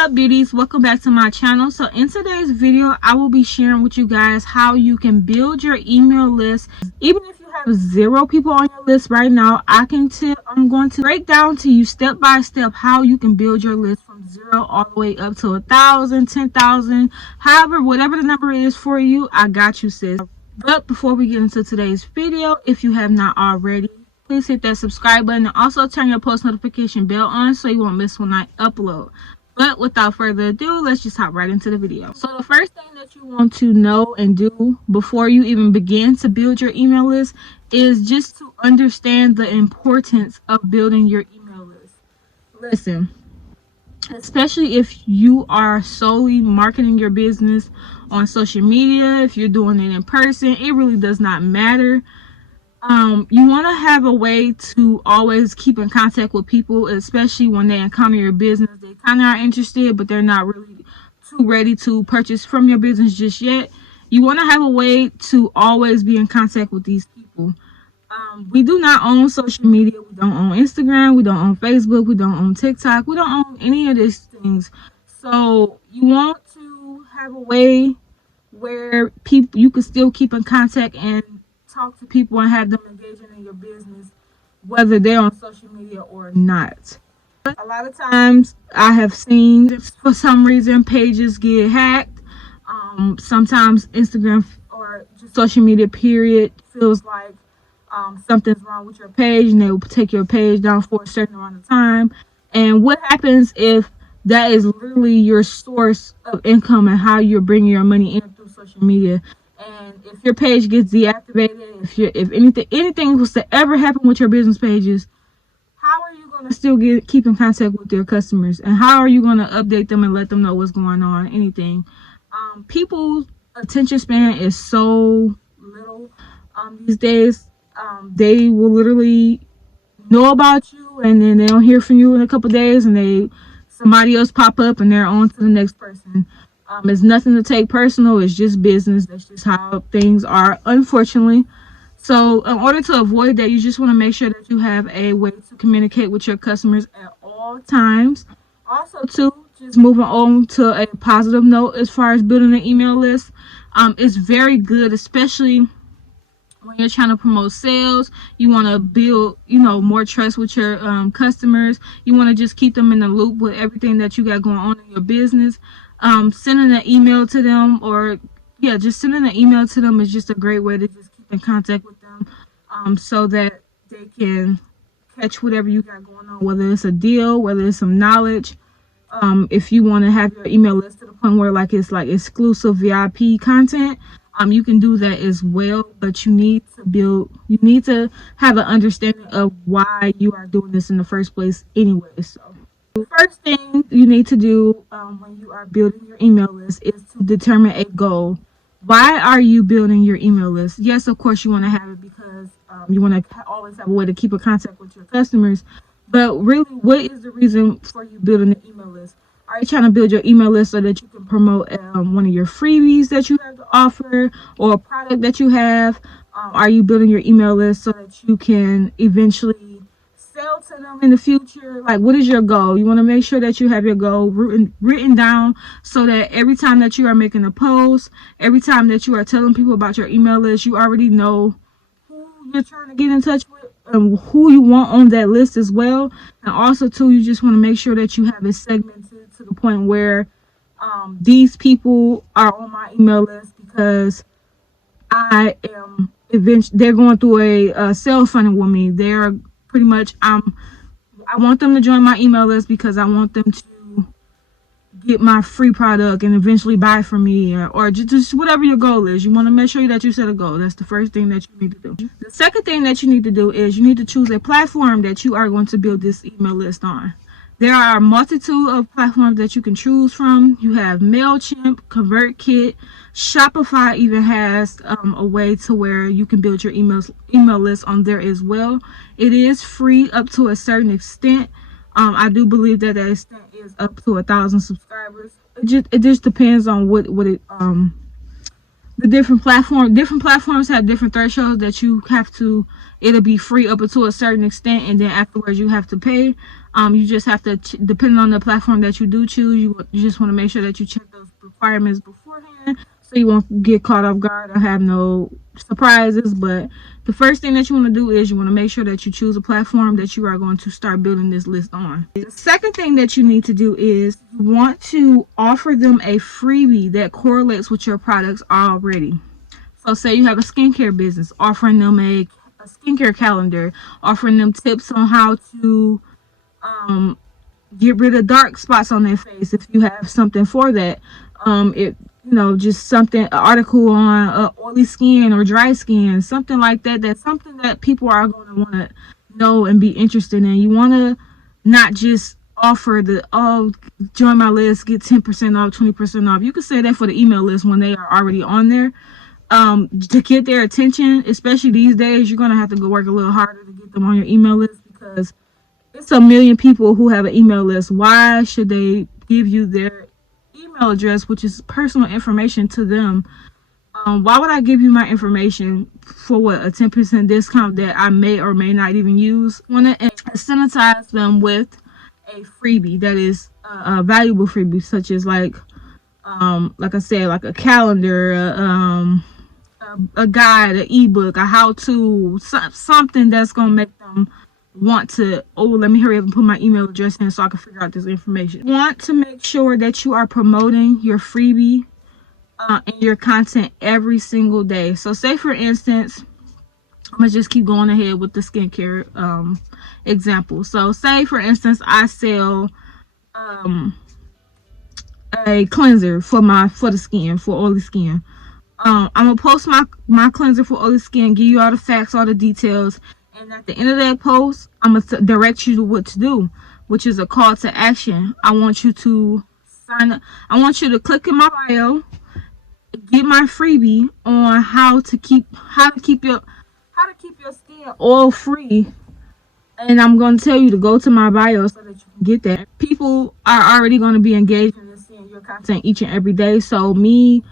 Up, beauties? Welcome back to my channel. So in today's video, I will be sharing with you guys how you can build your email list. Even if you have 0 people on your list right now, I'm going to break down to you step by step how you can build your list from 0 all the way up to 1,000, 10,000, however, whatever the number is for you. I got you, sis. But before we get into today's video, if you have not already, please hit that subscribe button and also turn your post notification bell on so you won't miss when I upload. But without further ado, let's just hop right into the video. So the first thing that you want to know and do before you even begin to build your email list is just to understand the importance of building your email list. Listen, especially if you are solely marketing your business on social media, if you're doing it in person, it really does not matter. You want to have a way to always keep in contact with people, especially when they encounter your business. They kind of are interested, but they're not really too ready to purchase from your business just yet. You want to have a way to always be in contact with these people. We do not own social media. We don't own Instagram. We don't own Facebook. We don't own TikTok. We don't own any of these things. So you want to have a way where you can still keep in contact and talk to people and have them engaging in your business, whether they're on social media or not. A lot of times I have seen, for some reason, pages get hacked. Sometimes Instagram or just social media period feels like something's wrong with your page, and they will take your page down for a certain amount of time. And what happens if that is literally your source of income and how you're bringing your money in through social media? And if your page gets deactivated, if anything was to ever happen with your business pages, how are you going to still keep in contact with your customers? And how are you going to update them and let them know what's going on? Anything. People's attention span is so little these days. They will literally know about you, and then they don't hear from you in a couple days, and somebody else pop up, and they're on to the next person. It's nothing to take personal. It's just business. That's just how things are, unfortunately. So in order to avoid that, you just want to make sure that you have a way to communicate with your customers at all times. Also, too, just moving on to a positive note as far as building an email list. It's very good, especially when you're trying to promote sales. You want to build, more trust with your customers. You want to just keep them in the loop with everything that you got going on in your business. Sending an email to them, just sending an email to them is just a great way to just keep in contact with them, so that they can catch whatever you got going on, whether it's a deal, whether it's some knowledge. If you want to have your email list to the point where it's like exclusive VIP content, you can do that as well. But you need to have an understanding of why you are doing this in the first place anyway. So the first thing you need to do when you are building your email list is to determine a goal. Why are you building your email list? Yes, of course you want to have it because you want to always have a way to keep in contact with your customers. But really, what is the reason for you building the email list? Are you trying to build your email list so that you can promote one of your freebies that you have to offer, or a product that you have? Are you building your email list so that you can eventually sell to them in the future? Like, what is your goal? You want to make sure that you have your goal written down, so that every time that you are making a post, every time that you are telling people about your email list, you already know who you're trying to get in touch with and who you want on that list as well. And also, too, you just want to make sure that you have it segmented to the point where these people are on my email list because they're going through a sales funnel with me. They're pretty much, I want them to join my email list because I want them to get my free product and eventually buy from me, or just whatever your goal is. You want to make sure that you set a goal. That's the first thing that you need to do. The second thing that you need to do is you need to choose a platform that you are going to build this email list on. There are a multitude of platforms that you can choose from. You have MailChimp, ConvertKit, Shopify even has a way to where you can build your email list on there as well. It is free up to a certain extent. I do believe that extent is up to 1,000 subscribers. It just depends on what the different platforms have different thresholds that you have to, it'll be free up until a certain extent, and then afterwards you have to pay. You just have to, depending on the platform that you do choose, you just want to make sure that you check those requirements beforehand, so you won't get caught off guard or have no surprises. But the first thing that you want to do is you want to make sure that you choose a platform that you are going to start building this list on. The second thing that you need to do is you want to offer them a freebie that correlates with your products already. So say you have a skincare business, offering them a skincare calendar, offering them tips on how to get rid of dark spots on their face if you have something for that. It just something, an article on oily skin or dry skin, something like that. That's something that people are going to want to know and be interested in. You want to not just offer the, oh, join my list, get 10% off, 20% off. You can say that for the email list when they are already on there. To get their attention, especially these days, you're going to have to go work a little harder to get them on your email list, because it's a million people who have an email list. Why should they give you their email address, which is personal information to them? Why would I give you my information for what, a 10% discount that I may or may not even use? I want to incentivize them with a freebie that is a valuable freebie, such as like I said, like a calendar, a guide, an ebook, a how-to, something that's gonna make them want to, oh, let me hurry up and put my email address in so I can figure out this information. You want to make sure that you are promoting your freebie and your content every single day. So say for instance, I'm gonna just keep going ahead with the skincare example. So say for instance, I sell a cleanser for the skin, for oily skin. I'm gonna post my cleanser for oily skin, give you all the facts, all the details, and at the end of that post, I'm gonna direct you to what to do, which is a call to action. I want you to sign up. I want you to click in my bio, get my freebie on how to keep your skin oil free. And I'm going to tell you to go to my bio so that you can get that. People are already going to be engaged in seeing your content each and every day. So me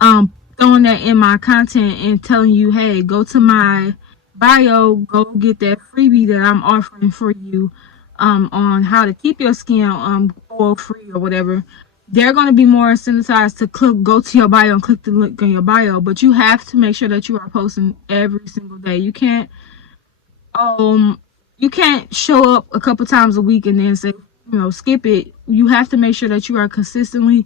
throwing that in my content and telling you, hey, go to my bio, go get that freebie that I'm offering for you on how to keep your skin oil free or whatever, they're going to be more incentivized to go to your bio and click the link on your bio. But you have to make sure that you are posting every single day. You can't show up a couple times a week and then say, skip it. You have to make sure that you are consistently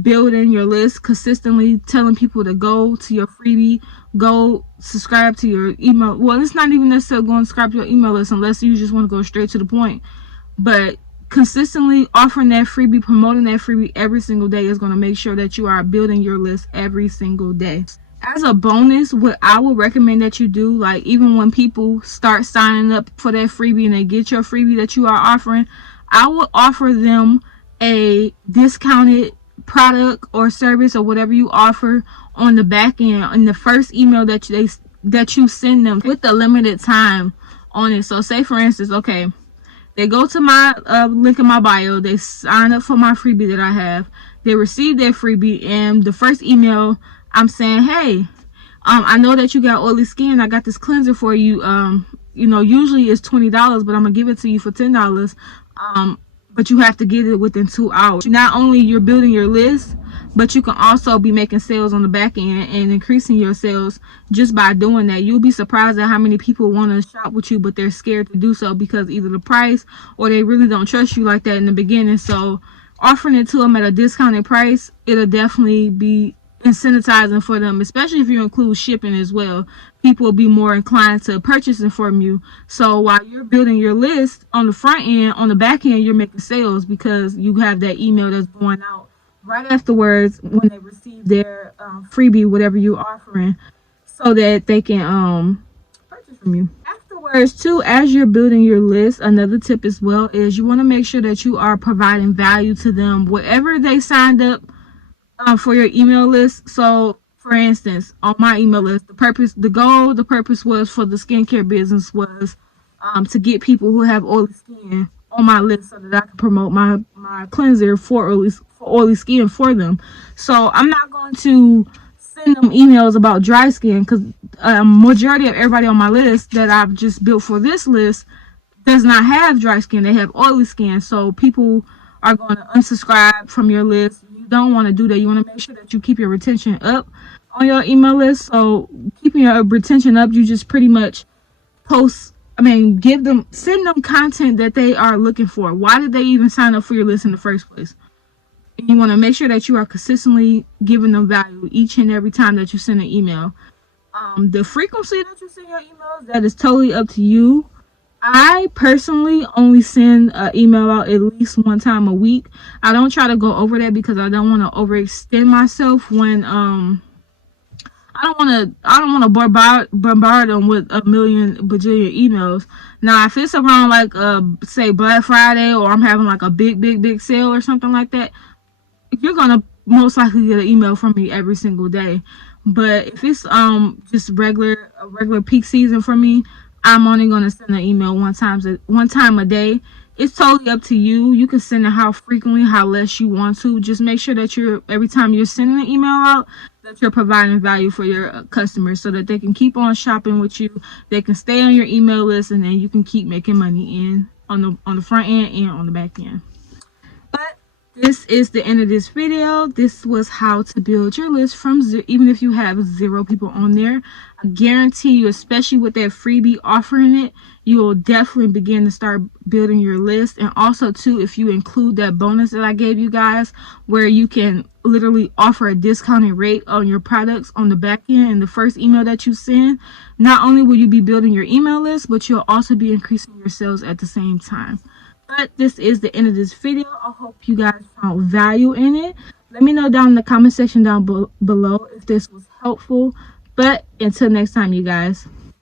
building your list, consistently telling people to go to your freebie, go subscribe to your email. Well, it's not even necessarily going to subscribe to your email list unless you just want to go straight to the point. But consistently offering that freebie, promoting that freebie every single day is going to make sure that you are building your list every single day. As a bonus, what I would recommend that you do, like even when people start signing up for that freebie and they get your freebie that you are offering, I would offer them a discounted product or service or whatever you offer on the back end in the first email that you send them, with the limited time on it. So say for instance, okay, they go to my link in my bio, they sign up for my freebie that I have, they receive their freebie, and the first email I'm saying, hey, I know that you got oily skin, I got this cleanser for you. Usually it's $20, but I'm gonna give it to you for $10. But you have to get it within 2 hours. Not only you're building your list, but you can also be making sales on the back end and increasing your sales just by doing that. You'll be surprised at how many people want to shop with you, but they're scared to do so because either the price or they really don't trust you like that in the beginning. So offering it to them at a discounted price, it'll definitely be incentivizing for them, especially if you include shipping as well. People will be more inclined to purchasing from you. So while you're building your list on the front end, on the back end, you're making sales because you have that email that's going out right afterwards when they receive their freebie, whatever you're offering, so that they can purchase from you. Afterwards too, as you're building your list, another tip as well is you want to make sure that you are providing value to them, whatever they signed up for your email list. So for instance, on my email list, the purpose was for the skincare business was to get people who have oily skin on my list so that I can promote my cleanser for oily skin for them. So I'm not going to send them emails about dry skin, because majority of everybody on my list that I've just built for this list does not have dry skin. They have oily skin. So people are going to unsubscribe from your list. You don't want to do that. You want to make sure that you keep your retention up on your email list. So keeping your retention up, you just pretty much send them content that they are looking for. Why did they even sign up for your list in the first place? And you want to make sure that you are consistently giving them value each and every time that you send an email. The frequency that you send your emails, that is totally up to you. I personally only send an email out at least one time a week. I don't try to go over that because I don't want to overextend myself when I don't want to bombard them with a million bajillion emails. Now, if it's around like say Black Friday, or I'm having like a big sale or something like that, you're gonna most likely get an email from me every single day. But if it's just regular peak season for me, I'm only gonna send an email one time a day. It's totally up to you. You can send it how frequently, how less you want to. Just make sure that every time you're sending an email out, that you're providing value for your customers, so that they can keep on shopping with you. They can stay on your email list, and then you can keep making money on the front end and on the back end. But this is the end of this video. This was how to build your list from zero, even if you have 0 people on there. I guarantee you, especially with that freebie offering it, you will definitely begin to start building your list. And also too, if you include that bonus that I gave you guys, where you can literally offer a discounted rate on your products on the back end in the first email that you send, not only will you be building your email list, but you'll also be increasing your sales at the same time. But this is the end of this video. I hope you guys found value in it. Let me know down in the comment section down below if this was helpful. But until next time, you guys.